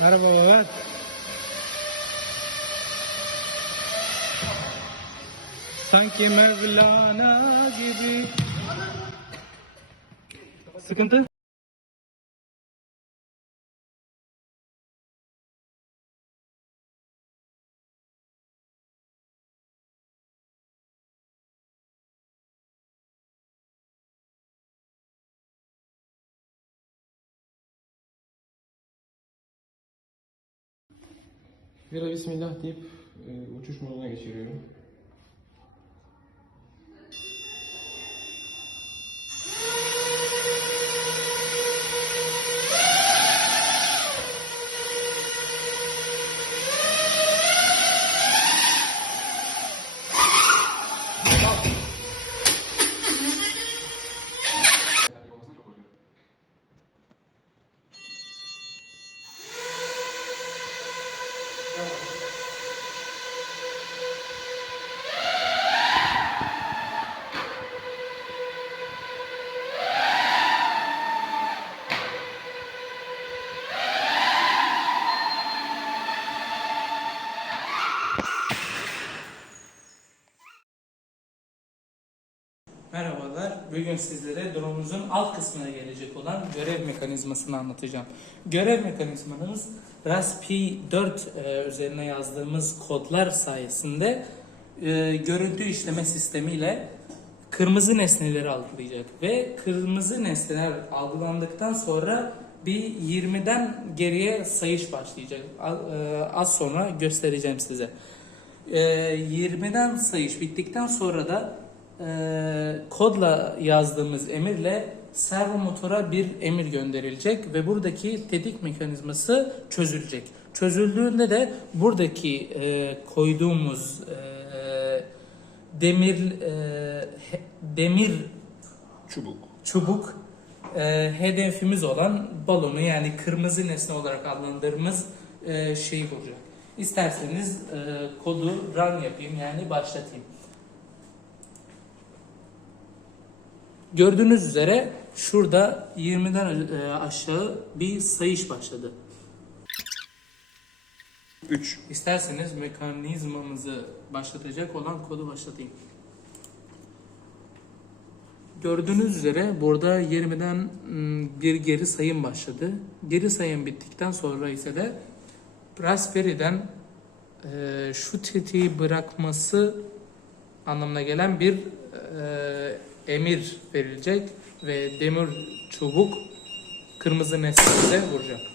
Merhaba Mehmet. Sanki Mevlana gibi. Sıkıntı? Vira bismillah deyip e, uçuş moduna geçiriyorum. Bugün sizlere drone'umuzun alt kısmına gelecek olan görev mekanizmasını anlatacağım. Görev mekanizmanız Raspi 4 e, üzerine yazdığımız kodlar sayesinde e, görüntü işleme sistemiyle kırmızı nesneleri algılayacak ve kırmızı nesneler algılandıktan sonra bir 20'den geriye sayış başlayacak. E, Az sonra göstereceğim size. Ee, 20'den sayış bittikten sonra da e, kodla yazdığımız emirle servo motora bir emir gönderilecek ve buradaki tetik mekanizması çözülecek. Çözüldüğünde de buradaki e, koyduğumuz e, demir e, he- demir Çubuk. çubuk e, hedefimiz olan balonu yani kırmızı nesne olarak adlandırdığımız e, şeyi vuracak. İsterseniz e, kodu run yapayım yani başlatayım. Gördüğünüz üzere şurada 20'den e, aşağı bir sayış başladı. 3. İsterseniz mekanizmamızı başlatacak olan kodu başlatayım. Gördüğünüz üzere burada 20'den mm, bir geri sayım başladı. Geri sayım bittikten sonra ise de Raspberry'den e, şu tetiği bırakması anlamına gelen bir e, emir verilecek ve demir çubuk kırmızı nesnemize vuracak.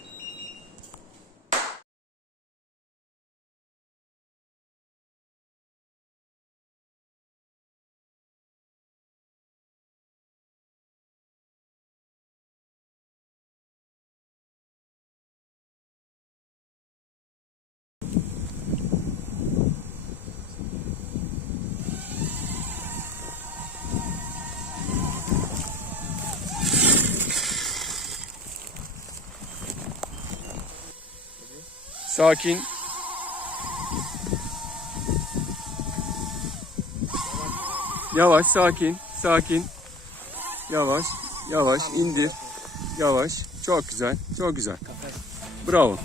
Sakin. Yavaş, sakin, sakin. Yavaş, yavaş, indir. Yavaş. Çok güzel, çok güzel. Bravo.